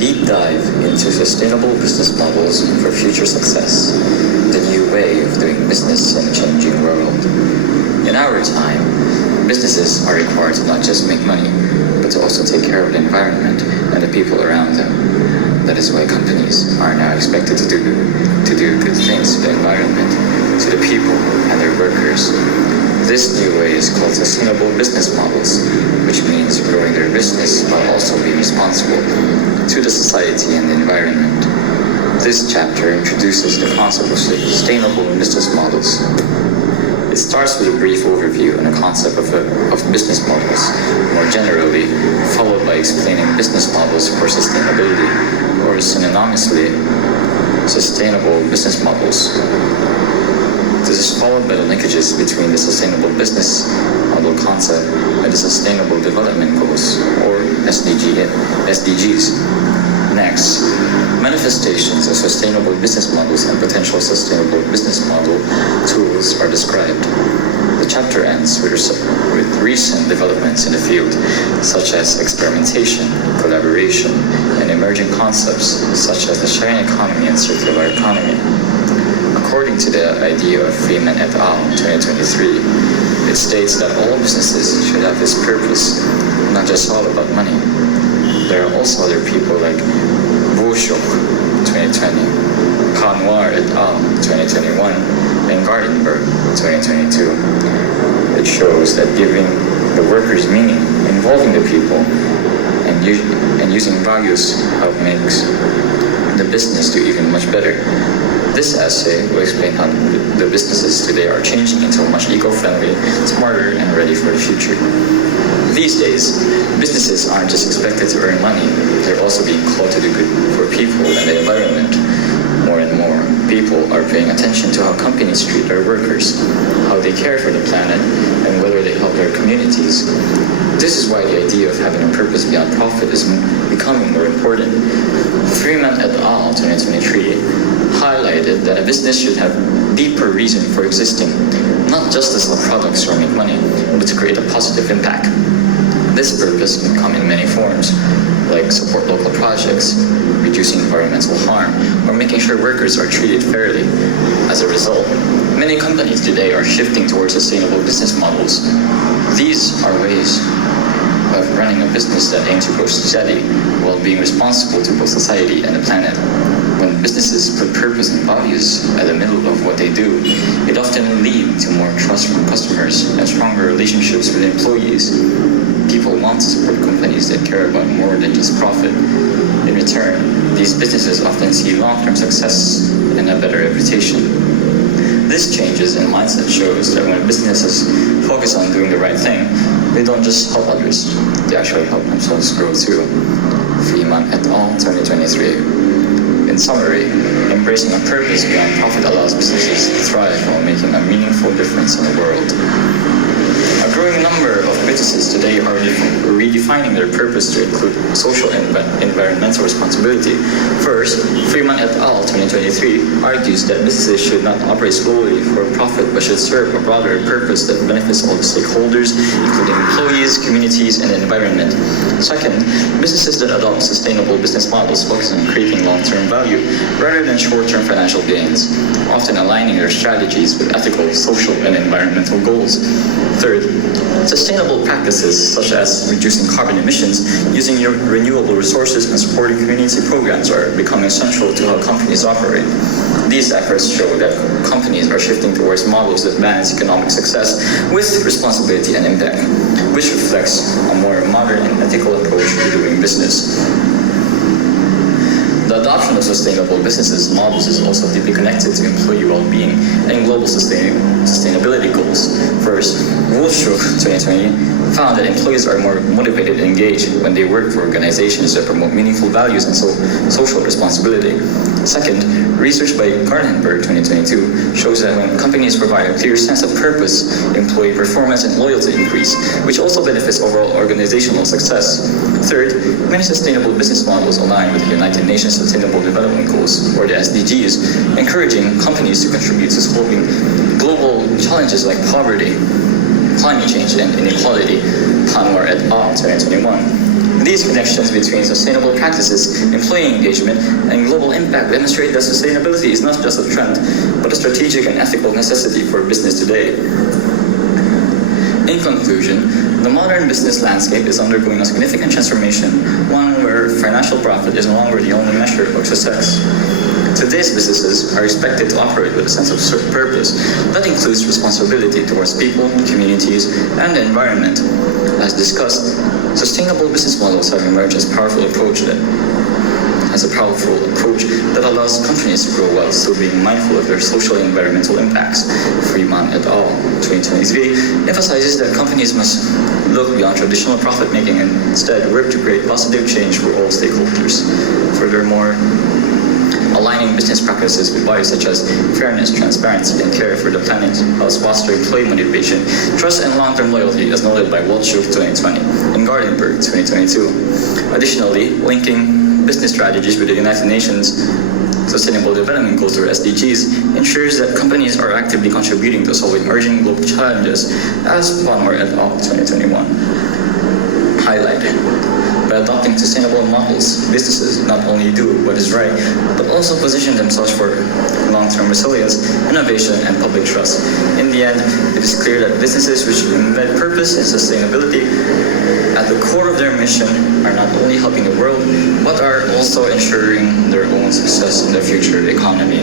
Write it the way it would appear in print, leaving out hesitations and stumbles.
deep dive into sustainable business models for future success, the new way of doing business in a changing world. In our time, businesses are required to not just make money, but to also take care of the environment and the people around them. That is why companies are now expected to do good things to the environment, to the people and their workers. This new way is called sustainable business models, which means growing their business while also being responsible to the society and the environment. This chapter introduces the concept of sustainable business models. It starts with a brief overview on the concept of business models, more generally, followed by explaining business models for sustainability, or synonymously, sustainable business models. This is followed by the linkages between the sustainable business model concept and the Sustainable Development Goals, or SDGs. Next, manifestations of sustainable business models and potential sustainable business model tools are described. The chapter ends with recent developments in the field, such as experimentation, collaboration, and emerging concepts such as the sharing economy and circular economy. According to the idea of Freeman et al. 2023, it states that all businesses should have this purpose, not just all about money. There are also other people like Boschok 2020, Kanwar et al. 2021, and Gartenberg 2022. It shows that giving the workers meaning, involving the people, and using values help makes the business do even much better. This essay will explain how the businesses today are changing into much eco-friendly, smarter, and ready for the future. These days, businesses aren't just expected to earn money, they're also being called to do good for people and the environment. More and more, people are paying attention to how companies treat their workers, how they care for the planet, and whether they help their communities. This is why the idea of having a purpose beyond profit is becoming more important. Freeman et al. 2023 highlighted that a business should have deeper reason for existing, not just to sell products or make money, but to create a positive impact. This purpose can come in many forms, like support local projects, reducing environmental harm, or making sure workers are treated fairly. As a result, many companies today are shifting towards sustainable business models. These are ways of running a business that aims to grow steady while being responsible to both society and the planet. When businesses put purpose and values at the middle of what they do, it often leads to more trust from customers and stronger relationships with employees. People want to support companies that care about more than just profit. In return, these businesses often see long-term success and a better reputation. This changes in mindset shows that when businesses focus on doing the right thing, they don't just help others, they actually help themselves grow too. Freeman et al. 2023. In summary, embracing a purpose beyond profit allows businesses to thrive while making a meaningful difference in the world. A growing number of businesses today are redefining their purpose to include social and environmental responsibility. First, Freeman et al. 2023 argues that businesses should not operate solely for profit, but should serve a broader purpose that benefits all the stakeholders, including employees, communities, and the environment. Second, businesses that adopt sustainable business models focus on creating long-term value rather than short-term financial gains, often aligning their strategies with ethical, social, and environmental goals. Third, sustainable practices such as reducing carbon emissions, using renewable resources, and supporting community programs are becoming central to how companies operate. These efforts show that companies are shifting towards models that balance economic success with responsibility and impact, which reflects a more modern and ethical approach to doing business. The adoption of sustainable business models is also deeply connected to employee well-being and global sustainability goals. First, Woolshoek 2020 found that employees are more motivated and engaged when they work for organizations that promote meaningful values and social responsibility. Second, research by Gartenberg 2022 shows that when companies provide a clear sense of purpose, employee performance and loyalty increase, which also benefits overall organizational success. Third, many sustainable business models align with the United Nations Sustainable Development Goals, or the SDGs, encouraging companies to contribute to solving global challenges like poverty, climate change, and inequality. Kanwar et al. 2021. These connections between sustainable practices, employee engagement, and global impact demonstrate that sustainability is not just a trend, but a strategic and ethical necessity for business today. In conclusion, the modern business landscape is undergoing a significant transformation, one where financial profit is no longer the only measure of success. Today's businesses are expected to operate with a sense of purpose that includes responsibility towards people, communities, and the environment. As discussed, sustainable business models have emerged as a powerful approach that allows companies to grow while still being mindful of their social and environmental impacts. Freeman et al. 2023 emphasizes that companies must look beyond traditional profit making and instead work to create positive change for all stakeholders. Furthermore, aligning business practices with values such as fairness, transparency, and care for the planet helps foster employee motivation, trust, and long-term loyalty, as noted by World 2020 and Gartenberg 2022. Additionally, linking business strategies with the United Nations Sustainable Development Goals, or SDGs, ensures that companies are actively contributing to solving urgent global challenges, as Palmer et al. 2021 highlighted. By adopting sustainable models, businesses not only do what is right, but also position themselves for long-term resilience, innovation, and public trust. In the end, it is clear that businesses which embed purpose and sustainability at the core of their mission are not only helping the world, but are also ensuring their own success in the future economy.